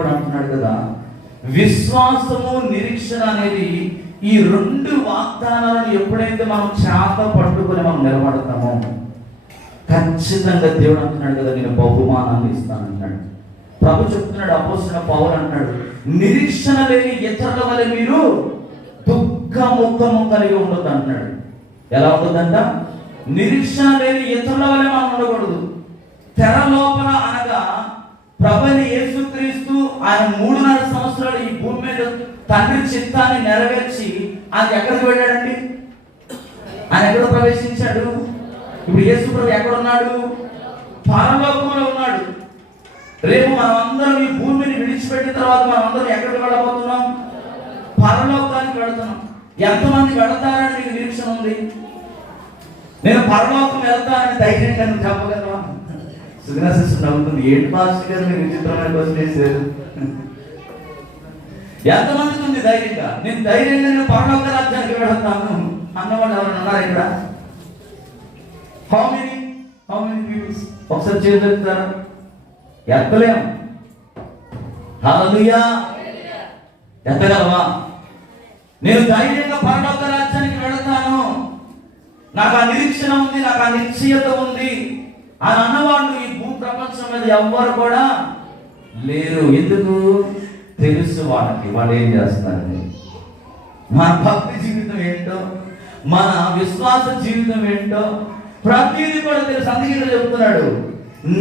దేవుడు అంటున్నాడు కదా, విశ్వాసము నిరీక్షణ అనేది ఈ రెండు వాగ్దానాలను ఎప్పుడైతే మనం చేత పట్టుకుని మనం నిలబడతామో ఖచ్చితంగా దేవుడు అంటున్నాడు కదా, నేను బహుమానాన్ని ఇస్తానంటున్నాడు. ప్రభు చెప్తున్నాడు, అపోస్తలుడైన పౌలు అంటున్నాడు, నిరీక్షణ లేని ఇతరుల వలె మీరు దుఃఖముఖము కలిగి ఉండదు అంటున్నాడు. ఎలా ఉంటుందంట? నిరీక్షణ లేని ఇతరుల వలె మనం ఉండకూడదు. తెర లోపల అనగా ప్రభువైన యేసుక్రీస్తు ఆయన 3.5 సంవత్సరాలు ఈ భూమి మీద తండ్రి చిత్తాన్ని నెరవేర్చి ఆయన ఎక్కడికి వెళ్ళాడండి? ఆయన ఎక్కడ ప్రవేశించాడు? ఇప్పుడు యేసు ప్రభు ఎక్కడున్నాడు? పరలోకంలో ఉన్నాడు. రేపు మనం అందరం ఈ భూమిని విడిచిపెట్టిన తర్వాత మనం అందరం ఎక్కడికి వెళ్ళబోతున్నాం? పరలోకానికి వెళుతున్నాం. ఎంతమంది వెళతారని మీకు నిరీక్షణ ఉంది? నేను పరలోకం వెళ్తానని ధైర్యంగా నువ్వు చెప్పగలవా? సుగ్నా సిస్టర్ నవ్వుతుంది, ఏంటి మాస్టర్ గారు మీరు విచిత్రమైన క్వశ్చన్ వేసారు. ఎంతమందికి ఉంది ధైర్యంగా? నేను ధైర్యంగా నేను పరలోక రాజ్యానికి వెళతాను అన్నవాళ్ళు ఎవరైనా ఉన్నారు ఇక్కడ? How many peoples? ఒకసారి చేస్తారా? ఎత్తలేము. హల్లెలూయా. ఎత్తగలవా? నేను ధైర్యంగా పరలోక రాజ్యానికి వెళతాను, నాకు ఆ నిరీక్షణ ఉంది, నాకు ఆ నిశ్చయత ఉంది అని అన్నవాళ్ళు ఈ భూ ప్రపంచం మీద ఎవ్వరు కూడా లేరు. ఎందుకు? తెలుసు వాళ్ళకి వాళ్ళు ఏం చేస్తారని. మన భక్తి జీవితం ఏంటో, మన విశ్వాస జీవితం ఏంటో ప్రతిదీ కూడా తెలుసు. అందుకే చెబుతున్నాడు,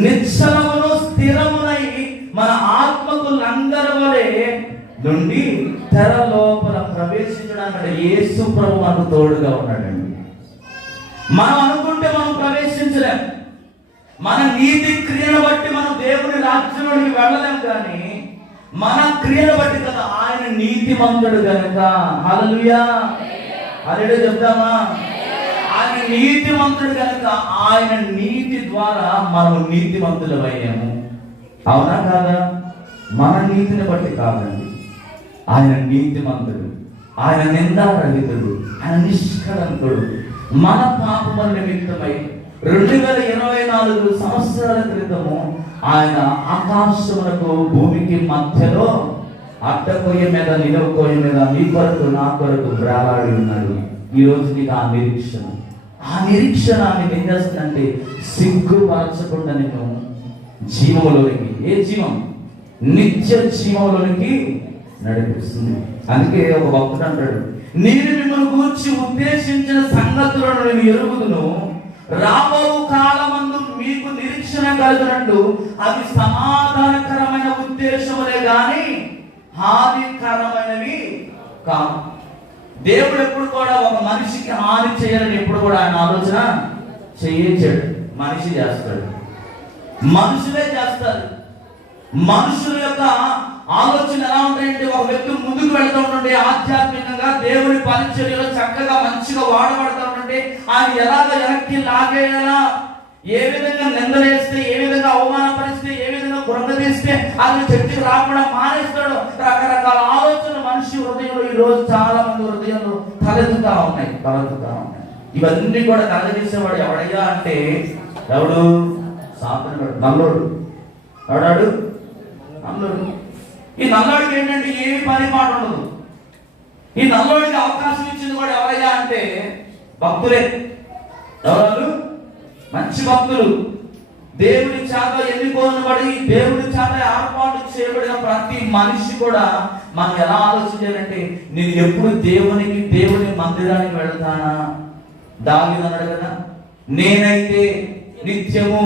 నిశ్చలమును స్థిరమునై మన ఆత్మకు లంగరవలే నుండి తెర లోపల ప్రవేశించడానికి యేసు ప్రభు మనకు తోడుగా ఉన్నాడండి. మనం అనుకుంటే మనం ప్రవేశించలేం. మన నీతి క్రియను బట్టి మనం దేవుని రాజ్యంలోకి వెళ్ళలేం. కానీ మన క్రియను బట్టి కదా ఆయన నీతిమంతుడు కనుక. హల్లెలూయా. హల్లెలూయా చెప్తామా? ఆయన నీతిమంతుడు కనుక ఆయన నీతి ద్వారా మనం నీతిమంతులమయ్యాము. అవునా కాదా? మన నీతిని బట్టి కాదండి. ఆయన నీతిమంతుడు, ఆయన నిందారహితుడు, ఆయన నిష్కళంకుడు. మన పాపముల నిమిత్తమై 2024 సంవత్సరాల క్రితము ఆయన ఆకాశములకు భూమికి మధ్యలో అడ్డకొయ్య మీద నిలువ కొయ్య మీద నీ కొరకు నా కొరకు వేలాడి ఉన్నాడు. ఈ రోజు నీకు ఆ నిరీక్షణ నీకు ఏం చేస్తుందంటే సిగ్గుపరచకుండా నేను జీవంలోనికి, ఏ జీవం? నిత్య జీవంలోనికి నడిపిస్తుంది. అందుకే ఒక భక్తుడు అంటాడు, నేను మిమ్మల్ని గురించి ఉద్దేశించిన సంగతులను నేను ఎరుగుదును, రాబో కాలమందు మీకు నిరీక్షణ కలిగినట్టు అవి సమాధానకరమైన ఉద్దేశములే గాని హానికరమైనవి కావు. దేవుడు ఎప్పుడు కూడా ఒక మనిషికి హాని చేయాలని ఎప్పుడు కూడా ఆయన ఆలోచన చేయించాడు. మనిషి చేస్తాడు, మనుషులే చేస్తారు. మనుషుల యొక్క ఆలోచన ఎలా ఉంటాయంటే, ఒక వ్యక్తి ముందుకు వెళ్తూ ఉంటుంటే ఆధ్యాత్మికంగా దేవుని పరిచర్యలో చక్కగా మంచిగా వాడబడతా ఉంటుంటే ఆయన ఎలాగ వెనక్కి లాగేయాలా, ఏ విధంగా నిందలేస్తే, ఏ విధంగా అవమానపరిస్తే, ఏ విధంగా కృంగదీస్తే ఆయన చర్చకు రాకుండా మానేస్తాడు. రకరకాల ఆలోచనలు మనిషి హృదయంలో ఈ రోజు చాలా మంది హృదయంలో తలెత్తుతా ఉన్నాయి. ఇవన్నీ కూడా కలగజేసేవాడు ఎవడయ్యా అంటే, ఎవడు? సాతానుడు, నల్లోడు. ఎవడాడు? నల్లోడు. ఈ నల్లోడికి ఏంటంటే ఏమి పని మాట ఉండదు. ఈ నల్లోడికి అవకాశం ఇచ్చింది కూడా ఎవరయ్యా అంటే భక్తులే. ఎవరు? మంచి భక్తులు, దేవుని చేత ఎన్నుకోనబడి దేవుని చేత ఏర్పాటు చేయబడిన ప్రతి మనిషి కూడా మనం ఎలా ఆలోచించాలంటే, నేను ఎప్పుడు దేవుని మందిరానికి వెళ్తానా? దావీదు అన్నాడు కదా, నేనైతే నిత్యము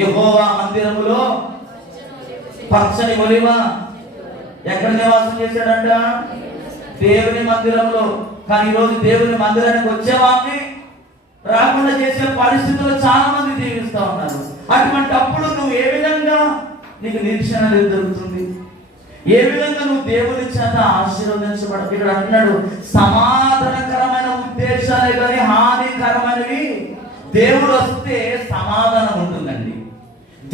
యెహోవా మందిరములో పచ్చని ఒలివ. ఎక్కడ నివాసం చేశాడంట? దేవుని మందిరంలో. కానీ ఈరోజు దేవుని మందిరానికి వచ్చేవాడిని రాకుండా చేసే పరిస్థితుల్లో చాలా మంది జీవిస్తూ ఉన్నారు. అటువంటి అప్పుడు నువ్వు ఏ విధంగా నీకు నిరీక్షణ దొరుకుతుంది? ఏ విధంగా నువ్వు దేవుని చేత ఆశీర్వదించబడ? ఇక్కడ అంటున్నాడు, సమాధానకరమైన ఉద్దేశాలే కానీ హానికరమైనవి. దేవుడు వస్తే సమాధానం ఉంటుందండి.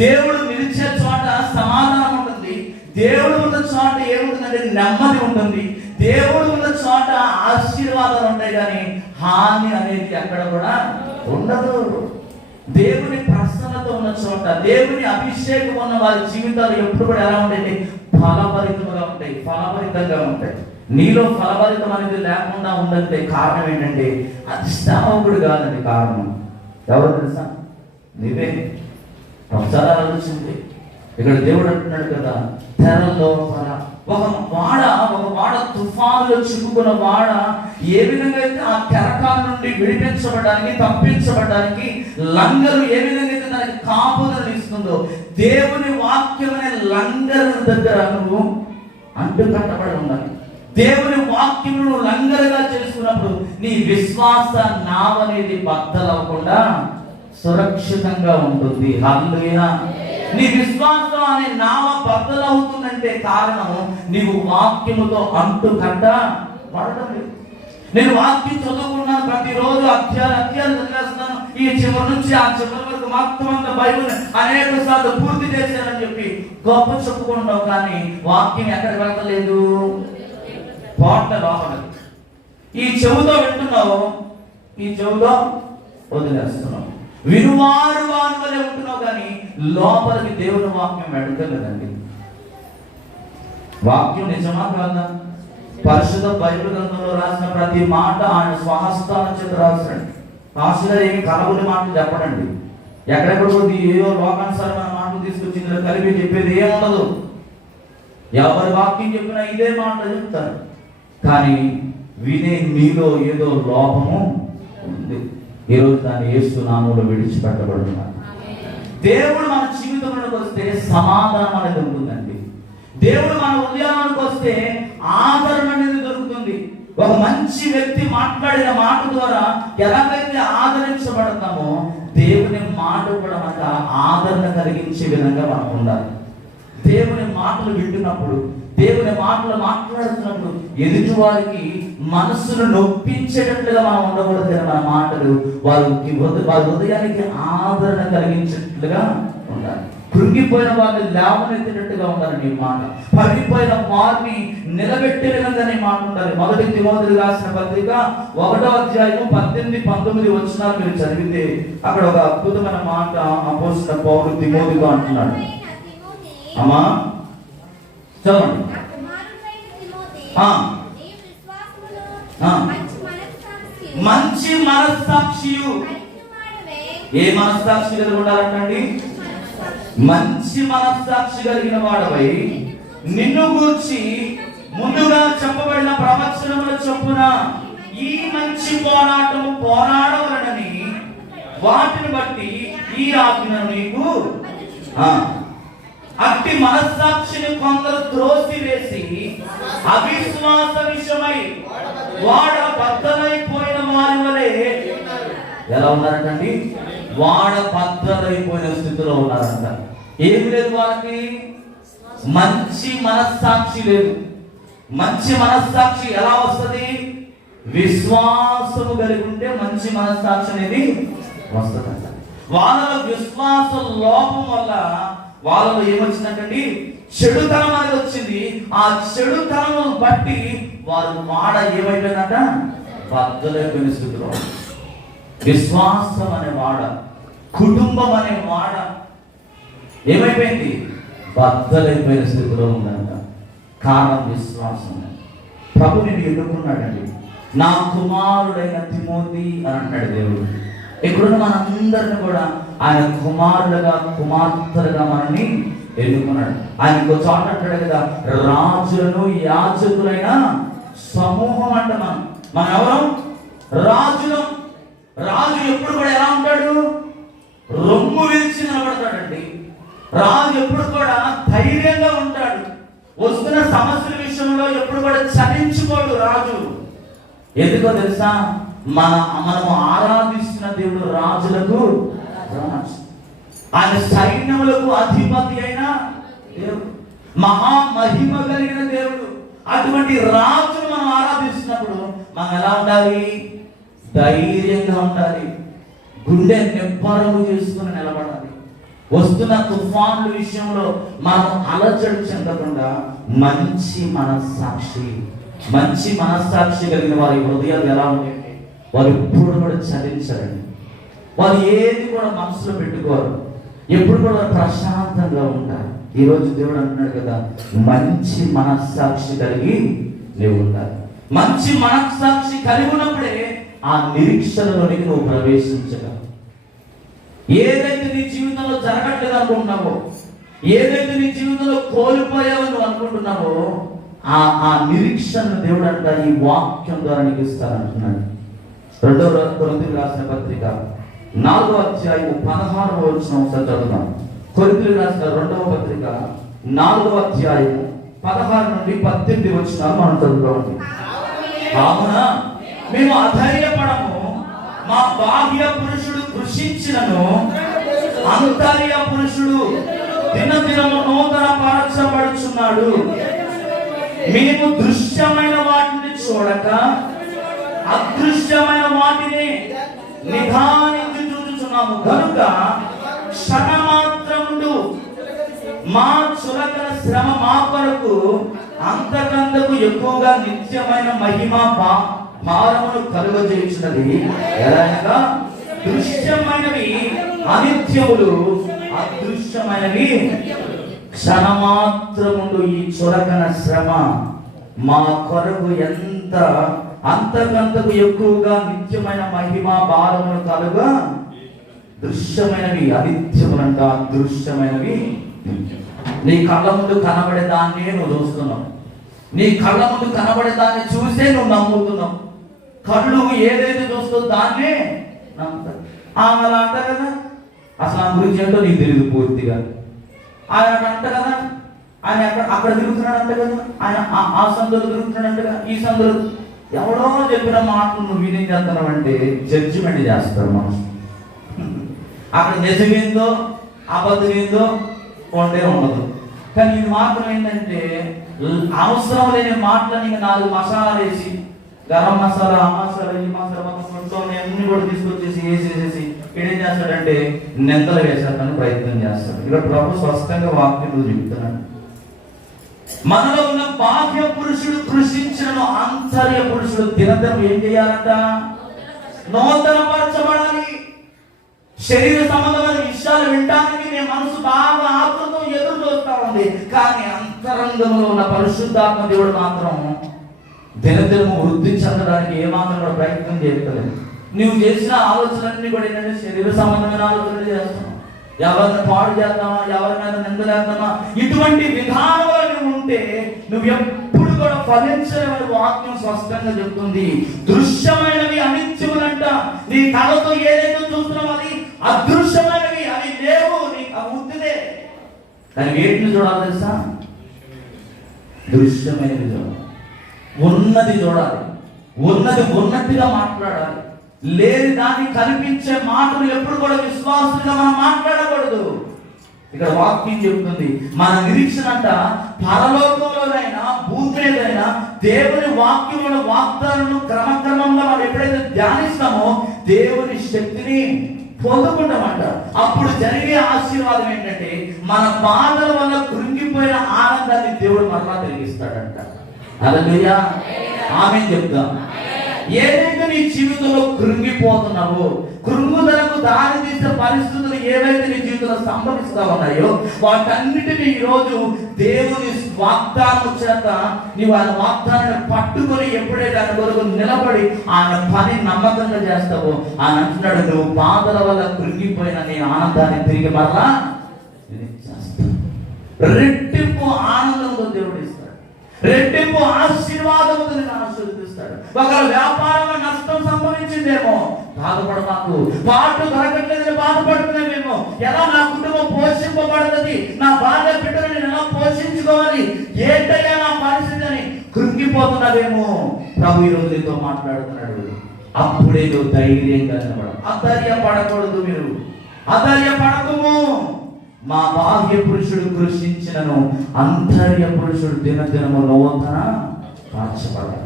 దేవుడు నిలిచే చోట సమాధానం ఉంటుంది. దేవుడు ఉన్న చోట ఏముంటుందంటే నెమ్మది ఉంటుంది. దేవుడు ఉన్న చోట ఆశీర్వాదాలు ఉంటాయి, కానీ హాని అనేది ఎక్కడ కూడా ఉండదు. దేవుని ప్రసన్నత ఉన్న చోట, దేవుని అభిషేకం ఉన్న వారి జీవితాలు ఎప్పుడు కూడా ఎలా ఉంటాయి? ఫలభరితంగా ఉంటాయి, ఫలభరితంగా ఉంటాయి. నీలో ఫలభరితం అనేది లేకుండా ఉందంటే కారణం ఏంటంటే అది సేవకుడు కాదండి. కారణం ఎవరు తెలుసా? నీవే. ఒకసారి ఆలోచించి ఇక్కడ దేవుడు అంటున్నాడు కదా, తెరలో ఒక వాడ తుఫానులో చిక్కుకున్న వాడ ఏ విధంగా అయితే ఆ కెరటాల నుండి విడిపించబడడానికి, తప్పించబడడానికి లంగరు ఏ విధంగా అయితే దానికి కాపుదలను ఇస్తుందో, దేవుని వాక్యమనే లంగరు దగ్గర నువ్వు అంటు కట్టబడి ఉండాలి. దేవుని వాక్యం నువ్వు లంగరుగా చేసుకున్నప్పుడు నీ విశ్వాస నావ అనేది బద్దలవ్వకుండా సురక్షితంగా ఉంటుంది. హల్లెలూయా. నీ విశ్వాసం అనే నావ బద్దలవుతుందంటే కారణము నీవు వాక్యముతో అంటు కట్టబడటం లేదు. నేను వాక్యం చదువుకున్నాను, ప్రతిరోజు అధ్యాయాలు చదివేస్తున్నాను, ఈ చివరి నుంచి ఆ చివరి వరకు మొత్తం అంత బైబిల్ అనేక సార్లు పూర్తి చేశానని చెప్పి గొప్ప చెప్పుకుంటావు, కానీ వాక్యం ఎక్కడికి వెళ్ళలేదు, పోట్ల లోపల. ఈ చెవుతో వింటున్నావు, ఈ చెవుతో వదిలేస్తున్నావు, వినువారు వారి వలె ఉంటున్నావు, కానీ లోపలికి దేవుని వాక్యం వెళ్తలేదండి. వాక్యం నిజమా కాదా? పరిశుద్ధ బైబిల్ గ్రంథంలో రాసిన ప్రతి మాట ఆయన స్వహస్తాల చేత రాశాడు. పాస్టర్ ఏమి కలబులి మాటలు చెప్పడండి. ఎక్కడెక్కడ ఏదో లోకానుసారమైన మాటలు తీసుకొచ్చి ఇందులో కలిపి చెప్పేది ఏముండదు. ఎవరి వాక్యం చెప్పినా ఇదే మాటలు చెప్తారు, కానీ వినే మీలో ఏదో లోపము ఉంది. ఈరోజు దాన్ని యేసు నామములో విడిచిపెట్టబడుతున్నారు. దేవుడు మన జీవితంలోకి వస్తే సమాధానం అనేది ఉంటుందండి. దేవుడు మన హృదయానికి వస్తే ఆదరణ అనేది దొరుకుతుంది. ఒక మంచి వ్యక్తి మాట్లాడిన మాట ద్వారా ఎలాగైతే ఆదరించబడతామో, దేవుని మాట కూడా మనకు ఆదరణ కలిగించే విధంగా మనం ఉండాలి. దేవుని మాటలు వింటున్నప్పుడు, దేవుని మాటలు మాట్లాడుతున్నప్పుడు ఎదుటి వారికి మనస్సును నొప్పించేటట్లుగా మనం ఉండకూడదు. మన మాటలు వారి హృదయానికి ఆదరణ కలిగించేటట్లుగా ఉండాలి. కృంగిపోయిన వారిని లేవనెత్తేటట్టుగా ఉండాలి నీ మాట. పడిపోయిన వారిని నిలబెట్టే విధంగా నీ మాట ఉండాలి. 1 తిమోతికి రాసిన పత్రిక 1వ అధ్యాయం 18-19 వచనాలు మీరు చదివితే అక్కడ ఒక అద్భుతమైన మాట అపోస్తలుడైన పౌలు తిమోతితో అంటున్నాడు. అమ్మా చదవండి. మంచి మనస్సాక్షియు. ఏ మనస్సాక్షి కలిగి ఉండాలంటండి? మంచి మనస్సాక్షి కలిగిన వాడవై నిన్ను గూర్చి ముందుగా చెప్పబడిన ప్రవచనముల చొప్పున ఈ మంచి పోరాటము పోరాడవలనని వాటిని బట్టి ఈ ఆజ్ఞను నీకు అట్టి మనస్సాక్షిని కొందరు త్రోసివేసి అవిశ్వాస విషయమై వాడ బద్దలైపోయిన వారి వలె ఎలా ఉన్నారంటండి? వాడ బద్దలైపోయిన స్థితిలో ఉన్నారంట. ఏమి లేదు వాళ్ళకి? మంచి మనస్సాక్షి లేదు. మంచి మనస్సాక్షి ఎలా వస్తుంది? విశ్వాసము కలిగి ఉంటే మంచి మనస్సాక్షి అనేది వస్తుందంట. వాళ్ళ విశ్వాస లోపం వల్ల వాళ్ళలో ఏమొచ్చిందంటండి? చెడుతనం అనేది వచ్చింది. ఆ చెడుతనం బట్టి వారు వాడ ఏమైపోయిందంట? బద్దలైపోయిన స్థితిలో. విశ్వాసం అనే వాడ, కుటుంబం అనే వాడ ఏమైపోయింది? బద్దలైపోయిన స్థితిలో ఉందంట. కారణం విశ్వాసం. ప్రభు నేను ఎన్నుకున్నాడండి, నా కుమారుడైన తిమోతి అని అంటాడు దేవుడు. ఇక్కడున్న మనందరిని కూడా ఆయన కుమారులుగా, కుమార్తెలుగా మనల్ని ఎన్నుకున్నాడు. ఆయన ఇంకో చోట అంటాడు కదా, రాజులను యాజకులైన సమూహం అంట. మనం ఎవరు? రాజులు. రాజు ఎప్పుడు కూడా ఎలా ఉంటాడు? రొమ్ము విరిచి నిలబడతాడండి. రాజు ఎప్పుడు కూడా ధైర్యంగా ఉంటాడు. వస్తున్న సమస్యల విషయంలో ఎప్పుడు కూడా చలించుకోడు రాజు. ఎందుకో తెలుసా? మనము ఆరాధిస్తున్న దేవుడు రాజులకు రాజు. ఆయన సైన్యములకు అధిపతి అయిన దేవుడు, మహామహిమ కలిగిన దేవుడు. అటువంటి రాజును మనం ఆరాధిస్తున్నప్పుడు మనం ఎలా ఉండాలి? ధైర్యంగా ఉండాలి. గుండె నిబ్బరము చేసుకుని నిలబడాలి. వస్తున్న తుఫాన్ల విషయంలో మనం అలజడి చెందకుండా మంచి మనస్సాక్షి కలిగిన వారి హృదయాలు ఎలా ఉంటాయంటే వారు ఎప్పుడు కూడా చలించరండి. వాళ్ళు ఏది కూడా మనసులో పెట్టుకోరు, ఎప్పుడు కూడా ప్రశాంతంగా ఉంటారు. ఈరోజు దేవుడు అంటున్నాడు కదా, మంచి మనస్సాక్షి కలిగి నీవు ఉండాలి. మంచి మనస్సాక్షి కలిగి ఉన్నప్పుడే ఆ నిరీక్షణలోనికి నువ్వు ప్రవేశించగలవు. ఏదైతే నీ జీవితంలో జరగట్లేదు అనుకుంటున్నావో, ఏదైతే నీ జీవితంలో కోల్పోయావో నువ్వు అనుకుంటున్నావో, ఆ నిరీక్షణ దేవుడు అంట ఈ వాక్యం ద్వారా నీకు ఇస్తానంటున్నాడు. 2వ కొరింథీయులకు రాసిన పత్రిక 4వ అధ్యాయం 16వ వచనం ఒకసారి చదువుదాం. కొరింథీయులకు రాసిన 2వ పత్రిక 4వ అధ్యాయం 16 నుండి 18 వచనాలు మనం చదువుకోండి. కావున మేము అధైర్యపడము, మా బాహ్య పురుషుడు కృషించినను అంతర్య పురుషుడు దినదినము నూతన పరచబడుచున్నాడు. మేము దృశ్యమైన వాటిని చూడక అదృశ్యమైన వాటిని నిదానించి చూచుచున్నాము కనుక క్షణమాత్రముండు మా చులకన శ్రమ మా కొరకు అంతకంతకు ఎక్కువగా నిత్యమైన మహిమ భారమును కలుగజేయుచున్నది. ఎలాగనగా దృశ్యమైనవి అనిత్యములు, అదృశ్యమైనవి క్షణమాత్రముండు ఈ చులకన శ్రమ మా కొరకు ఎంత అంతకంతకు ఎక్కువగా నిత్యమైన మహిమ భారమును కలుగా. దృశ్యమైనవి అనిత్యములంట, అదృశ్యమైనవి. నీ కళ్ళ ముందు కనబడే దాన్నే నువ్వు చూస్తున్నావు, నీ కళ్ళ ముందు కనబడే దాన్ని చూసే నువ్వు నమ్ముతున్నావు. కళ్ళు ఏదైతే చూస్తుందో దాన్నే నమ్ముతారు. అలా అంట కదా, అసలు ఆ గురించి ఏంటో నీకు తెలియదు పూర్తిగా. ఆయన అంట కదా, ఆయన అక్కడ తిరుగుతున్నాడు అంట కదా, ఆయన ఆ సందులో తిరుగుతున్నాడు అంటగా, ఈ సందులో ఎవడో చెప్పిన మాటలు నువ్వు విని చేస్తున్నావు అంటే జడ్జిమెంట్ చేస్తారు మనసు. అక్కడ నిజమేందో అబద్ధమేందో కొండే ఉండదు. కానీ ఇది మాత్రం ఏంటంటే అవసరం లేని మాటలని 4 మసాలాలు వేసి, గరం మసాలా, ఆ మసాలా, ఈ మసాలా మొత్తం అన్ని కూడా తీసుకొచ్చేసి వేసేసేసి ఏం చేస్తాడంటే నిందలు వేసేస్తాను ప్రయత్నం చేస్తాడు. ఇక్కడ ప్రభు స్పష్టంగా వాక్యం చెప్తున్నాడు. మనలో ఉన్న బాహ్య పురుషుడు కృషించిన అంతర్య పురుషుడు దినదినం ఏం చేయాలంట? నూతన పరచబడాలి. శరీర సంబంధమైన విషయాలు వినడానికి నీ మనసు బాగా ఆతృతో ఎదురు చూస్తా ఉంది, కానీ అంతరంగంలో ఉన్న పరిశుద్ధాత్మ దేవుడు మాత్రం దినదినము వృద్ధి చెందడానికి ఏమాత్రం కూడా ప్రయత్నం చేయట్లేదు. నువ్వు చేసిన ఆలోచనలన్నీ కూడా ఏంటంటే శరీర సంబంధమైన ఆలోచనలు చేస్తున్నావు. ఎవరిని పాడు చేద్దామా, ఎవరి మీద నిందలేద్దామా, ఇటువంటి విధానంలో నువ్వు ఉంటే నువ్వు ఎప్పుడు కూడా ఫలించలేవని వాక్యం స్పష్టంగా చెప్తుంది. దృశ్యమైనవి అనిత్యములంట. నీ కళ్ళతో ఏదైతే చూస్తున్నావు అది అదృశ్యమైనవి, అవి లేవు, నీకు ఉత్తిదే. కానీ వేటిని చూడాలి తెలుసా? దృశ్యమైనవి చూడాలి, ఉన్నది చూడాలి, ఉన్నది ఉన్నట్టుగా మాట్లాడాలి. లేని దాన్ని కనిపించే మాటలు ఎప్పుడు కూడా విశ్వాసంగా మనం మాట్లాడకూడదు. ఇక్కడ వాక్యం చెప్తుంది, మన నిరీక్షణ అంట పరలోకంలోనైనా భూమి మీదైనా దేవుని వాక్యముల వాగ్దానాలను క్రమక్రమంగా మనం ఎప్పుడైతే ధ్యానిస్తామో దేవుని శక్తిని పొందుకుంటామంట. అప్పుడు జరిగే ఆశీర్వాదం ఏంటంటే మన బాధల వల్ల కృంగిపోయిన ఆనందాన్ని దేవుడు మరలా కలిగిస్తాడంట. హల్లెలూయా, ఆమేన్ చెప్దాం. ఏదైతే నీ జీవితంలో కృంగిపోతున్నావో, కృంగుదలకు దారి తీసే పరిస్థితులు ఏవైతే నీ జీవితంలో సంభవిస్తా ఉన్నాయో వాటన్నిటిని ఈరోజు దేవుని వాగ్దానం చేత నీవు ఆయన వాగ్దానాన్ని పట్టుకొని ఎప్పుడైతే ఆయన కొరకు నిలబడి ఆయన పని నమ్మకంగా చేస్తావో ఆయన అంటున్నాడు, నువ్వు బాధల వల్ల కృంగిపోయిన నీ ఆనందాన్ని తిరిగి మరలా చేస్తావు. రెట్టింపు ఆనందంతో దేవుడు ఇస్తాడు, రెట్టింపు ఆశీర్వాదంతో నేను ఆశీర్వదిస్తాడు. ఒకవేళ వ్యాపారంలో నష్టం సంభవించిందేమో బాధపడమాకు, పాటు దొరకట్లేదని బాధపడుతున్నామేమో, ఎలా నా కుటుంబం పోషింపబడుతుంది, నా భార్య బిడ్డలు నేను ఎలా పోషించుకోవాలి, ఏంటయ్యా నా పరిస్థితి అని కృంగిపోతున్నావేమో, ప్రభు ఈ రోజు నీతో మాట్లాడుతున్నాడు. అప్పుడే నువ్వు ధైర్యంగా నిలబడాలి. అధైర్యపడకూడదు. మీరు అధైర్యపడకము. మా బాహ్య పురుషుడు కృషించినను అంతర్య పురుషుడు దినదినము నూతన పరచబడాలి.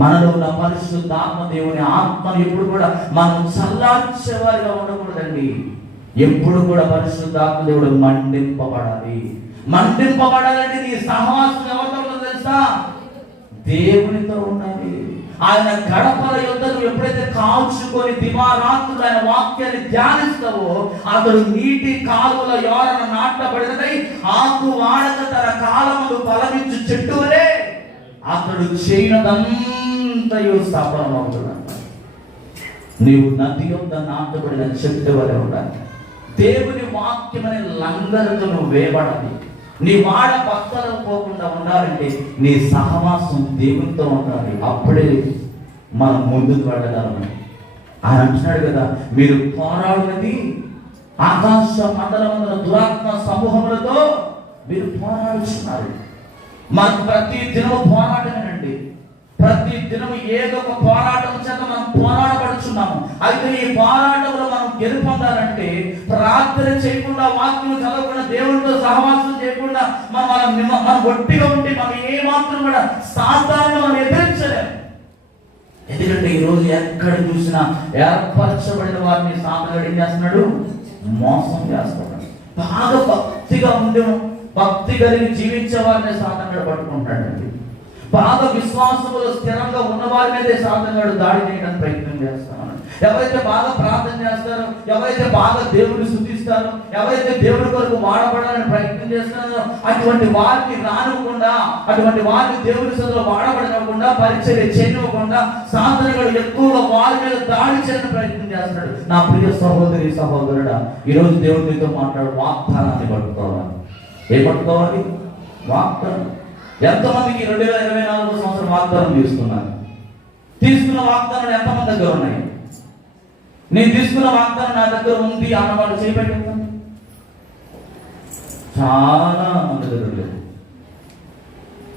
మనలో ఉన్న పరిశుద్ధాత్మ దేవుని ఆత్మను ఎప్పుడు కూడా మనం చల్లార్చేవారిగా ఉండకూడదండి. ఎప్పుడు కూడా పరిశుద్ధాత్మ దేవుడు మండింపబడాలి. మండింపబడాలంటే నీ సహవాసం ఎవరితో ఉందో తెలుసా? దేవునితో ఉండాలి. ఆయన గడపల యొద్ద నువ్వు ఎప్పుడైతే కాల్చుకొని దివారాత్రులు ఆయన వాక్యాన్ని ధ్యానిస్తావో, అతడు నీటి కాలువల యోరన నాటబడినదై ఆకు వాడక తన కాలములు ఫలమిచ్చు చెట్టు వలె అతడు చేయనదంతయు సఫలమవుతున్నాడు. నీవు నది యొద్ద నాటబడిన చెట్టు వలె ఉండాలి. దేవుని వాక్యం అనే లంగరుతో నువ్వు వేయబడాలి. నీ వాడ పక్కన పోకుండా ఉండాలంటే నీ సహవాసం దేవునితో ఉండాలి. అప్పుడే మనం ముందుకు వెళ్ళగలము. ఆయన అంటున్నాడు కదా, మీరు పోరాడినది ఆకాశ మండలమున దురాత్మ సమూహములతో మీరు పోరాడుతున్నారు. మనకు ప్రతి దినము పోరాటమేనండి. ప్రతి దినము ఏదో ఒక పోరాటం చేత మనం పోరాడబడుచున్నాము. అయితే ఈ పోరాటంలో మనం గెలుపొందాలంటే ప్రార్థన చేయకుండా, వాక్యం చదవకుండా, దేవునితో సహవాసం చేయకుండా మనం ఒట్టిగా ఉంటే మనం ఏ మాత్రం కూడా సాధారణ మనం ఎదిరించలేము. ఎందుకంటే ఈరోజు ఎక్కడ చూసినా ఏర్పరచబడిన వారిని సాధనగా ఏం చేస్తున్నాడు? మోసం చేస్తున్నాడు. బాగా భక్తిగా ఉండే, భక్తి కలిగి జీవించే వారిని సాధనగా పట్టుకుంటాడండి. బాగా విశ్వాసములో స్థిరంగా ఉన్న వారి మీదే సాధనగాడు దాడి చేయడానికి ప్రయత్నం చేస్తాను. ఎవరైతే బాగా ప్రార్థన చేస్తారో, ఎవరైతే బాగా దేవుడిని స్తుతిస్తారో, ఎవరైతే దేవుడి కొరకు వాడబడాలని ప్రయత్నం చేస్తారో, అటువంటి వారిని రానివ్వకుండా, అటువంటి వారిని దేవుడి సదులో వాడబడకుండా, పరిచర్య చేయనివ్వకుండా సాధనగాడు ఎక్కువగా వారి మీద దాడి చేయడానికి ప్రయత్నం చేస్తాడు. నా ప్రియ సహోదరి సహోదరుడా, ఈరోజు దేవుడితో మాట్లాడు వాగ్దానాన్ని పట్టుకోవాలి. ఏం పట్టుకోవాలి? వాగ్దానం. ఎంతమందికి 2024 సంవత్సరం వాగ్దానం తీసుకున్నారు? తీసుకున్న వాగ్దానాలు ఎంతమంది దగ్గర ఉన్నాయి? నేను తీసుకున్న వాగ్దానం నా దగ్గర ఉంది అన్నవాళ్ళు చేయబెట్టాను. చాలా మంది దగ్గర లేదు.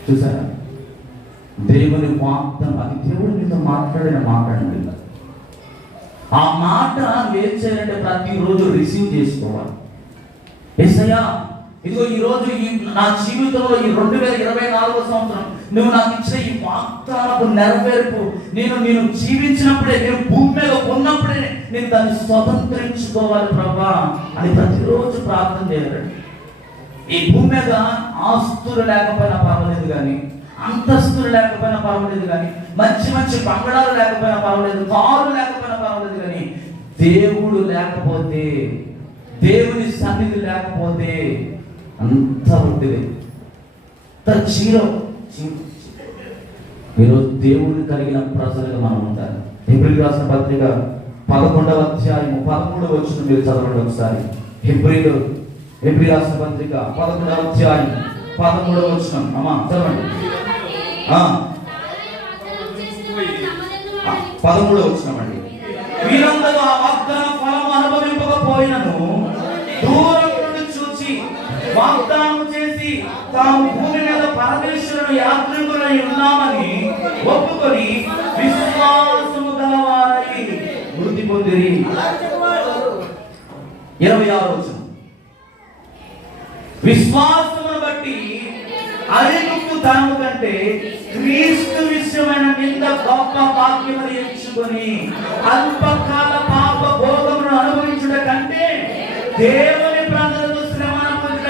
చూసారా? దేవుని వాగ్దానం, అది దేవుడు మీతో మాట్లాడిన మాట్లాడండి. ఆ మాట ఏం చేయాలంటే ప్రతిరోజు రిసీవ్ చేసుకోవాలి. యేసయ్యా, ఇదిగో ఈరోజు నా జీవితంలో ఈ 2024 సంవత్సరం నువ్వు నాకు ఇచ్చిన ఈ వాగ్దానపు నెరవేర్పు, నేను జీవించినప్పుడే, నేను భూమి మీద ఉన్నప్పుడే నేను దాన్ని స్వతంత్రించుకోవాలి ప్రభా అని ప్రతిరోజు ప్రార్థన చేయాలండి. ఈ భూమి మీద ఆస్తులు లేకపోయినా పర్వాలేదు కానీ, అంతస్తులు లేకపోయినా పర్వాలేదు కానీ, మంచి మంచి బంగళాలు లేకపోయినా పర్వాలేదు, కారు లేకపోయినా పర్వాలేదు కానీ, దేవుడు లేకపోతే, దేవుని సన్నిధి లేకపోతే అంత ఉంటుంది. జీరో. ఈరోజు దేవుడిని కలిగిన ప్రజలుగా మనం ఉండాలి. హెబ్రీయులకు రాసిన పత్రిక 11వ అధ్యాయం 13వ వచనం మీరు చదవండి ఒకసారి. హెబ్రీయులకు రాసిన పత్రిక 11వ అధ్యాయం 13వ వచనం. అమ్మా చదవండి. 13వ వచనం అండి. వీరందరూ ఆ వాగ్దాన ఫలం అనుభవింపకపోయినను దూరం వాగ్దానం చేసి తాము భూమి మీద పరమేశ్వరుని యాత్రికులై ఉన్నామని ఒప్పుకొని విశ్వాసము గలవారై వృద్ధి పొందిరి. 26వ వచనం. విశ్వాసమును బట్టి ఐగుప్తు ధనము కంటే క్రీస్తు విషయమైన నింద గొప్ప భాగ్యమును ఎంచుకొని అల్పకాల పాప భోగమును అనుభవించుట కంటే దేవుని ప్రజలతో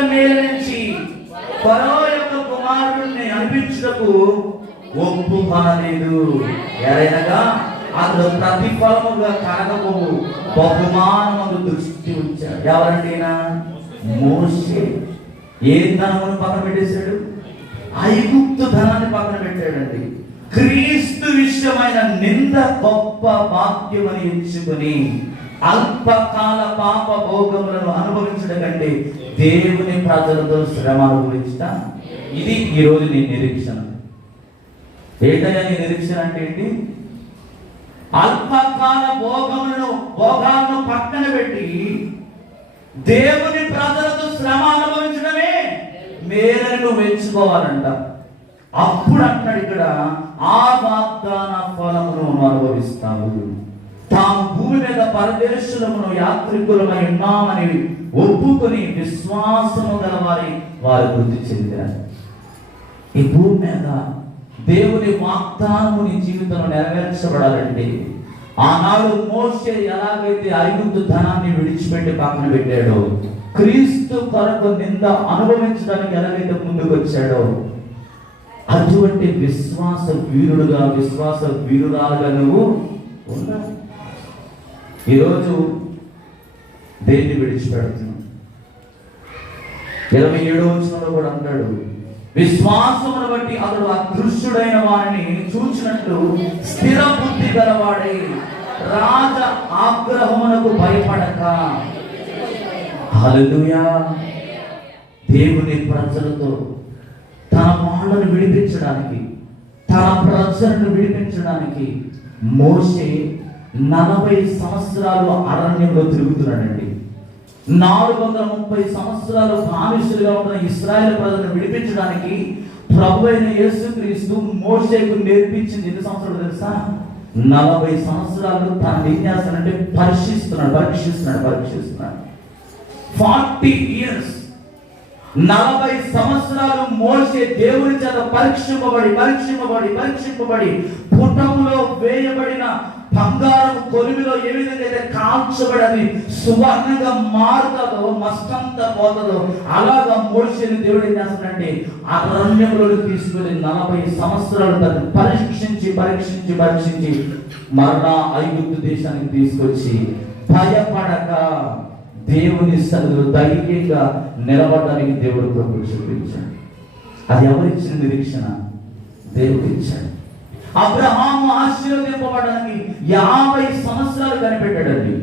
మేలించి ఫరో యొక్క కుమారుడిని అనిపించుటకు ఒప్పుకొనలేదు. ఎరైనగా అతడు ప్రతిఫలముగా కనగబోవు బహుమానమును దృష్టి ఉంచాడు. ఎవరండి? మోషే. ఏ ధనమును పక్కన పెట్టేశాడు? ఐగుప్తు ధనాన్ని పక్కన పెట్టాడండి. క్రీస్తు విషయమైన నింద గొప్ప భాగ్యమని ఎంచుకొని అల్పకాల పాప భోగములను అనుభవించడం కంటే దేవుని ప్రజలతో శ్రమ అనుభవించట. ఇది ఈరోజు నీ నిరీక్షణ. ఏంటయ్యా నీ నిరీక్షణ అంటే ఏంటి? అల్పకాల భోగాలను పక్కన పెట్టి దేవుని ప్రజలతో శ్రమ అనుభవించడమే మేలని నువ్వు ఎంచుకోవాలంట. అప్పుడు అంటాడు ఇక్కడ, ఆ వాగ్దాన ఫలమును అనుభవిస్తావు. తాము భూమి మీద పరదేశులమును యాత్రికులమై ఉన్నామని ఒప్పుకొని విశ్వాసము గలవారి వారు వృద్ధి చెందారు. ఈ భూమి మీద దేవుని వాగ్దానము నీ జీవితంలో నెరవేర్చబడాలంటే ఆనాడు మోషే ఎలాగైతే ఐగుప్తు ధనాన్ని విడిచిపెట్టి పక్కన పెట్టాడో, క్రీస్తు కొరకు నింద అనుభవించడానికి ఎలాగైతే ముందుకు వచ్చాడో, అటువంటి విశ్వాస వీరుడుగా, విశ్వాస వీరురాలుగా నువ్వు ఉండాలి. ఈరోజు దేన్ని విడిచిపెడుతున్నావు? 27వ వచనంలో కూడా అంటాడు, విశ్వాసమును బట్టి అతడు అదృశ్యుడైన వారిని చూచినట్లు స్థిర బుద్ధి గలవాడై రాజ ఆగ్రహమునకు భయపడక. హల్లెలూయా. దేవుని ప్రజలతో తన వాళ్ళను విడిపించడానికి, తన ప్రజలను విడిపించడానికి మోషే 40 సంవత్సరాలు అరణ్యంలో తిరుగుతున్నాడండి. 430 సంవత్సరాలు బానిసలుగా ఉన్న ఇశ్రాయేలు ప్రజలను విడిపించడానికి ప్రభు అయిన యేసుక్రీస్తు మోషేకు నేర్పించింది ఎన్ని సంవత్సరాలు తెలుసా? 40 సంవత్సరాలు తను ఏం చేస్తానంటే పరీక్షిస్తున్నాడు. 40 years, 40 సంవత్సరాలు మోషే దేవుని చేత పరీక్షింపబడి పుటములో వేయబడిన బంగారం కొలిమిలో ఏ విధంగా అయితే కాల్చబడి సువర్ణంగా మారుతుందో, మస్తంతా పోతుందో, అలాగా మోషేని దేవుడు ఏం చేస్తాడంటే అరణ్యంలోకి తీసుకుని 40 సంవత్సరాలు తను పరీక్షించి మరలా ఐగుప్తు దేశానికి తీసుకొచ్చి భయపడక దేవుని సన్నిధిలో ధైర్యంగా నిలబడడానికి దేవుడు కృప చూపించాడు. అది ఎవరిచ్చిన నిరీక్షణ? దేవుడు ఇచ్చాడు. అబ్రహాము ఆశీర్వదింపబడడానికి 50 సంవత్సరాలు కనిపెట్టాడండి.